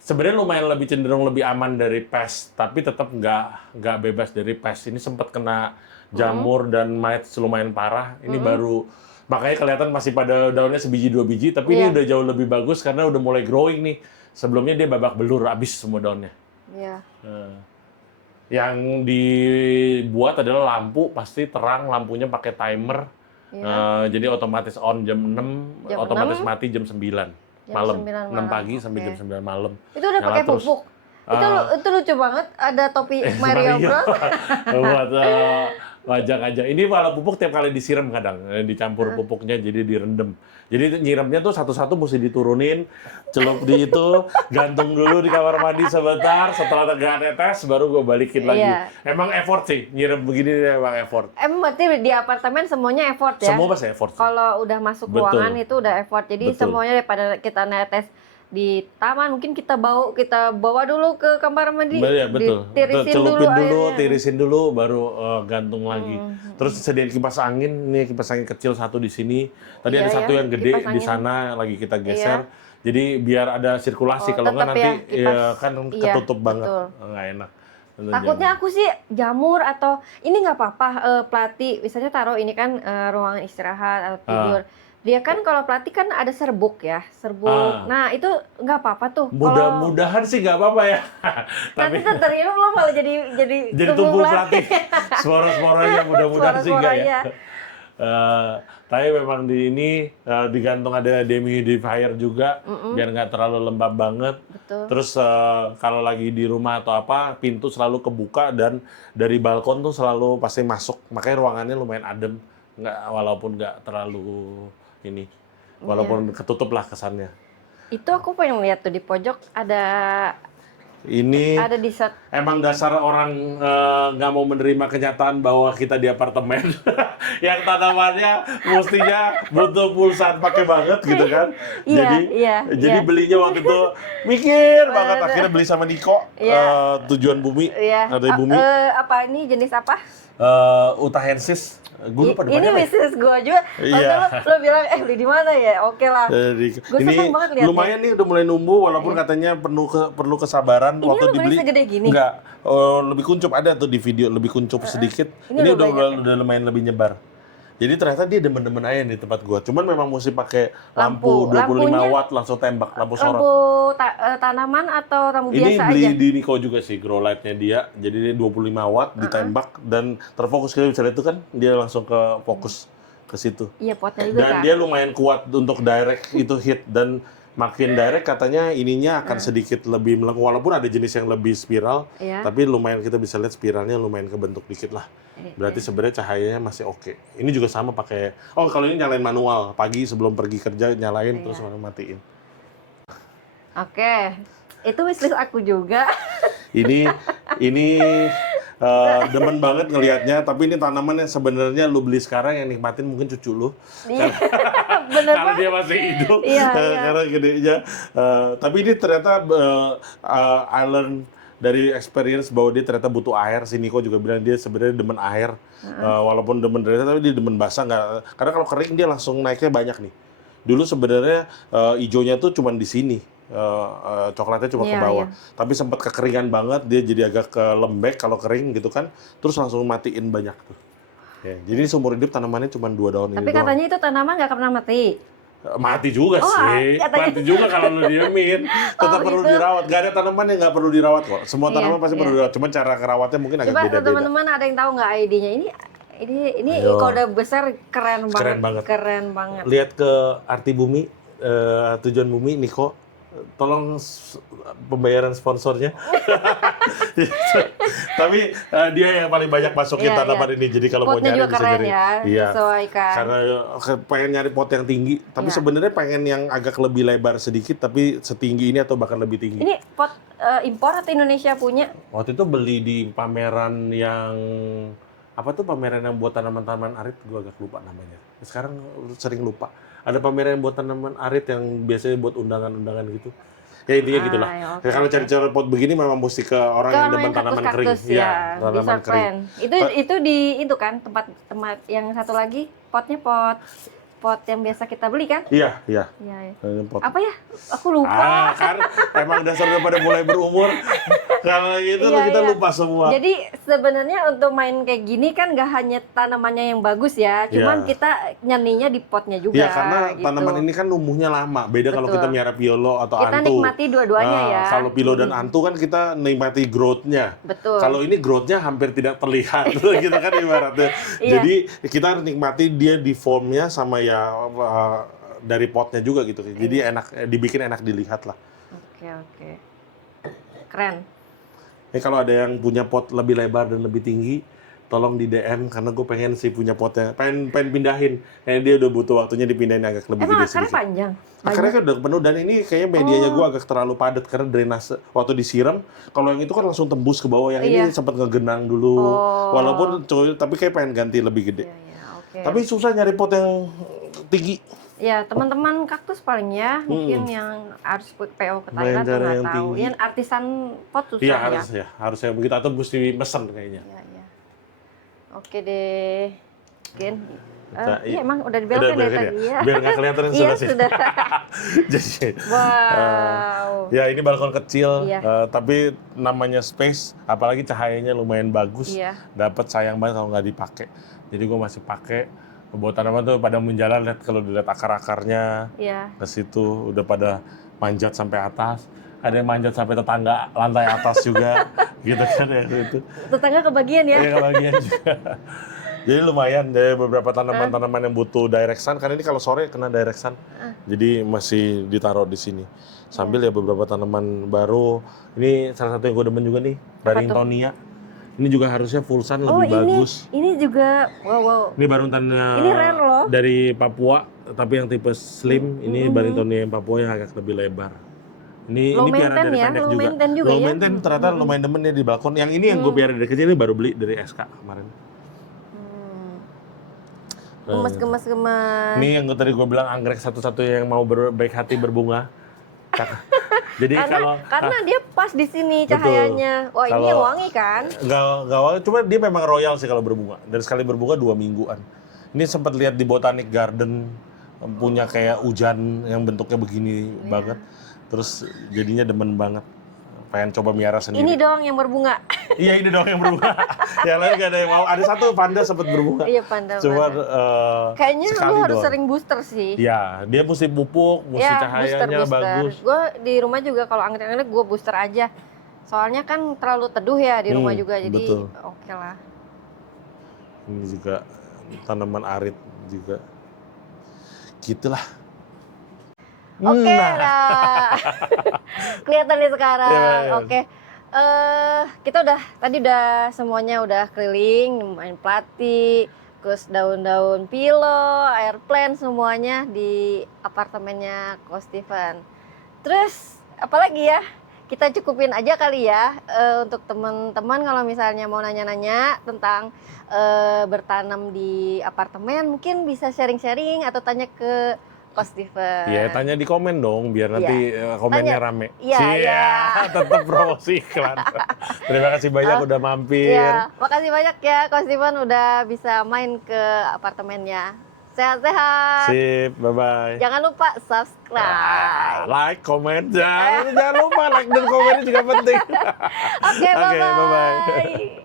sebenarnya lumayan lebih cenderung lebih aman dari pest, tapi tetap nggak bebas dari pest. Ini sempat kena jamur dan mites lumayan parah. Ini baru makanya kelihatan masih pada daunnya sebiji dua biji, tapi ini udah jauh lebih bagus karena udah mulai growing nih. Sebelumnya dia babak belur, habis semua daunnya. Iya. Yang dibuat adalah lampu, pasti terang, lampunya pakai timer. Jadi otomatis on jam 6, Jam otomatis 6, mati jam 9 malam. 9 6 malam, pagi sampai jam 9 malam. Itu udah Nyala pakai terus. pupuk. Itu lucu banget, ada topi Mario Bros. Buat wajah-wajah. Ini kalau pupuk tiap kali disiram kadang, dicampur pupuknya jadi direndam. Jadi nyiramnya tuh satu-satu mesti diturunin, celup di itu, gantung dulu di kamar mandi sebentar, setelah tegak netes baru gue balikin lagi. Iya. Emang effort sih, nyiram begini emang effort. Berarti di apartemen semuanya effort ya? Semua pasti effort sih. Kalau udah masuk Betul. ruangan itu udah effort. Jadi Betul. semuanya daripada kita netes di taman, mungkin kita bawa dulu ke kamar mandi. Ya, betul. Ditirisin Celupin dulu, airnya. tirisin dulu, baru gantung lagi. Terus sediain kipas angin, nih kipas angin kecil satu di sini. Tadi Iya, ada satu ya, yang gede kipas di angin. sana, lagi kita geser. Jadi biar ada sirkulasi, kalau nggak tetep nanti ya, kipas. kan Iya, ketutup banget, betul. nggak enak. Takutnya aku sih jamur atau ini nggak apa-apa, pelatih misalnya taruh ini kan ruangan istirahat atau tidur. Dia kan kalau pelatih kan ada serbuk ya, serbuk. Nah itu nggak apa-apa tuh. Mudah-mudahan sih nggak apa-apa ya. Nanti terhirup lo malah jadi tubuh pelatih. Sporo-sporonya mudah-mudahan sih nggak ya. Tapi memang di ini digantung ada dehumidifier juga biar nggak terlalu lembab banget. Betul. Terus kalau lagi di rumah atau apa, pintu selalu kebuka dan dari balkon tuh selalu pasti masuk. Makanya ruangannya lumayan adem, walaupun nggak terlalu ini, walaupun ketutup lah kesannya. Itu aku pengen lihat tuh di pojok ada di set. Emang dasar orang nggak mau menerima kenyataan bahwa kita di apartemen yang tanamannya mestinya butuh pulsa pakai banget gitu kan. Jadi belinya waktu itu mikir banget, akhirnya beli sama Niko. Tujuan Bumi, ada Bumi. Apa ini jenis apa? Utahensis. Gue lupa Ini depannya. bisnis gue juga. Lo bilang beli di mana ya? Oke lah. Gue seneng banget liatnya. Lumayan nih udah mulai numbuh, walaupun katanya perlu kesabaran. Ini waktu lo dibeli beli segede gini? Enggak, lebih kuncup, ada tuh di video lebih kuncup sedikit. Ini udah lumayan lebih nyebar. Jadi ternyata dia demen-demen aja di tempat gua. Cuman memang mesti pakai lampu 25 watt langsung tembak, lampu sorot. Lampu tanaman atau lampu Ini biasa beli aja? di Niko juga sih, grow light-nya dia. Jadi dia 25 watt ditembak dan terfokus. Kita bisa lihat itu kan, dia langsung ke fokus ke situ. Iya, potnya juga Dan kan. dia lumayan kuat untuk direct itu hit, dan makin direct katanya ininya akan sedikit lebih melengkung, walaupun ada jenis yang lebih spiral, tapi lumayan kita bisa lihat spiralnya lumayan kebentuk dikit lah. Berarti sebenarnya cahayanya masih oke. Ini juga sama pakai, kalau ini nyalain manual, pagi sebelum pergi kerja nyalain terus matiin. Oke, itu wishlist aku juga. Ini demen banget ngelihatnya, tapi ini tanaman yang sebenarnya lu beli sekarang yang nikmatin mungkin cucu lu. Bener Karena banget. dia masih hidup, Iya. karena gedenya. Tapi ini ternyata I learn dari experience bahwa dia ternyata butuh air. Si Niko juga bilang dia sebenarnya demen air, walaupun demen ternyata, tapi dia demen basah nggak. Karena kalau kering dia langsung naiknya banyak nih. Dulu sebenarnya ijonya tuh cuma di sini. Coklatnya cuma ke bawah, tapi sempat kekeringan banget, dia jadi agak lembek kalau kering gitu kan, terus langsung matiin banyak tuh. Jadi seumur hidup tanamannya cuma 2 daun ini doang. Tapi katanya itu tanaman nggak pernah mati. Mati juga sih, katanya. mati juga kalau lu diemin, tetap perlu gitu. dirawat. Gak ada tanaman yang nggak perlu dirawat kok, semua tanaman pasti perlu dirawat, cuma cara kerawatnya mungkin agak Coba beda-beda. teman-teman ada yang tahu nggak ID-nya? Ini kalau udah besar keren banget. Keren banget. Keren banget. Lihat ke arti bumi, tujuan bumi, Niko. tolong pembayaran sponsornya. Tapi dia yang paling banyak masukin Iya, tanaman ini. Jadi kalau mau Potnya nyari juga bisa keren nyari. ya, Iya. sesuaikan. Karena pengen nyari pot yang tinggi, tapi Iya. sebenarnya pengen yang agak lebih lebar sedikit, tapi setinggi ini atau bahkan lebih tinggi. Ini pot impor atau Indonesia punya? Waktu itu beli di pameran yang apa tuh, pameran yang buat tanaman-tanaman arit, gue agak lupa namanya. Sekarang sering lupa. Ada pameran yang buat tanaman arit yang biasanya buat undangan-undangan gitu. Ya intinya gitulah. Ya, Ya, kalau cari-cari pot begini memang mesti ke orang yang demen tanaman kering. kaktus ya, tanaman bisa kering. plan. Itu di itu kan tempat yang satu lagi potnya pot yang biasa kita beli kan? Iya, iya. Iya. Ya. Pot. Apa ya? Aku lupa. Kan emang dasar udah pada mulai berumur. Kalau gitu Iya, kita iya. lupa semua. Jadi sebenarnya untuk main kayak gini kan nggak hanya tanamannya yang bagus ya, cuman Iya. kita nyeninya di potnya juga. Ya karena gitu. tanaman ini kan numbuhnya lama. Beda kalau Betul. kita miara piolo atau Kita antu. nikmati dua-duanya ya. Kalau pilo dan antu kan kita nikmati growth-nya. Betul. Kalau ini growth-nya hampir tidak terlihat gitu kan ibaratnya. Iya. Jadi kita nikmati dia di form-nya sama ya dari potnya juga gitu. Jadi enak, dibikin enak dilihat lah. Oke. Keren. Kalau ada yang punya pot lebih lebar dan lebih tinggi, tolong di DM karena gue pengen sih punya potnya, pengen pindahin. Kayaknya dia udah butuh waktunya dipindahin agak lebih Emang gede akarnya sedikit. panjang? Akarnya kan udah penuh dan ini kayaknya medianya gue agak terlalu padat karena drainase waktu disiram. Kalau yang itu kan langsung tembus ke bawah, yang ini sempat ngegenang dulu. Walaupun tapi kayak pengen ganti lebih gede. Iya, oke. Tapi susah nyari pot yang tinggi. Ya, teman-teman kaktus paling ya, mungkin yang harus PO ke Main Thailand tuh cara nggak yang tahu. tinggi. Yang artisan pot susah Iya ya. harusnya begitu atau mesti mesen kayaknya. Iya. Oke deh. Mungkin. Iya. Emang udah dibelokin dari Udah tadi ya. Biar nggak kelihatan Iya, sih. sudah. Jadi, Wow. ya ini balkon kecil, Iya. tapi namanya space, apalagi cahayanya lumayan bagus. Iya. Dapat sayang banget kalau nggak dipakai. Jadi gue masih pakai. Buat tanaman tuh pada menjalan, lihat kalau dilihat akar-akarnya Iya. ke situ udah pada manjat sampai atas. Ada yang manjat sampai tetangga lantai atas juga, gitu kan ya itu. Tetangga kebagian ya. Iya kebagian juga. Jadi lumayan deh beberapa tanaman-tanaman yang butuh direct sun, karena ini kalau sore kena direct sun. Jadi masih ditaruh di sini. Sambil ya beberapa tanaman baru. Ini salah satu yang gue demen juga nih, Barringtonia. Ini juga harusnya full sun lebih bagus. Ini juga wow. Ini Barringtonia Ini rare loh. dari Papua, tapi yang tipe slim. Ini Barringtonia yang Papua yang agak lebih lebar. Ini piara dari pendek low juga. maintain juga Low ya. maintain ternyata lumayan demen ya di balkon. Yang ini yang gue piara dari kecil, ini baru beli dari SK kemarin. Gemes. Ini yang tadi gue bilang anggrek satu-satunya yang mau baik hati berbunga. Jadi karena dia pas di sini cahayanya. Wah, ini yang wangi kan? Nggak wangi, cuma dia memang royal sih kalau berbunga. Dan sekali berbunga 2 mingguan. Ini sempat lihat di Botanic Garden punya kayak hujan yang bentuknya begini banget. Terus jadinya demen banget. Pengen coba miara sendiri. Ini doang yang berbunga. Iya, ini doang yang berbunga. Yang lain gak ada yang mau. Ada satu panda sempat berbunga. Iya, panda. Cuma kayaknya sekali lu harus doang. sering booster sih. Ya, dia mesti pupuk, mesti cahayanya bagus. Gue di rumah juga kalau anggrek-anggrek gue booster aja. Soalnya kan terlalu teduh ya di rumah juga, jadi oke lah. Ini juga tanaman arit juga. Gitulah. Oke lah. Kelihatan nih sekarang. Ya. Oke. Kita tadi udah semuanya udah keliling, main plati, terus daun-daun pilo, air plant semuanya di apartemennya Ko Steven. Terus apalagi ya? Kita cukupin aja kali ya untuk teman-teman kalau misalnya mau nanya-nanya tentang bertanam di apartemen, mungkin bisa sharing-sharing atau tanya ke Ko Steven. Iya, tanya di komen dong biar nanti komennya rame. Iya. Tetap promosi iklan. Terima kasih banyak udah mampir. Iya, makasih banyak ya Ko Steven udah bisa main ke apartemennya. Sehat-sehat. Sip, bye-bye. Jangan lupa subscribe. Like, komen, jangan lupa like dan komennya juga penting. Oke, bye-bye.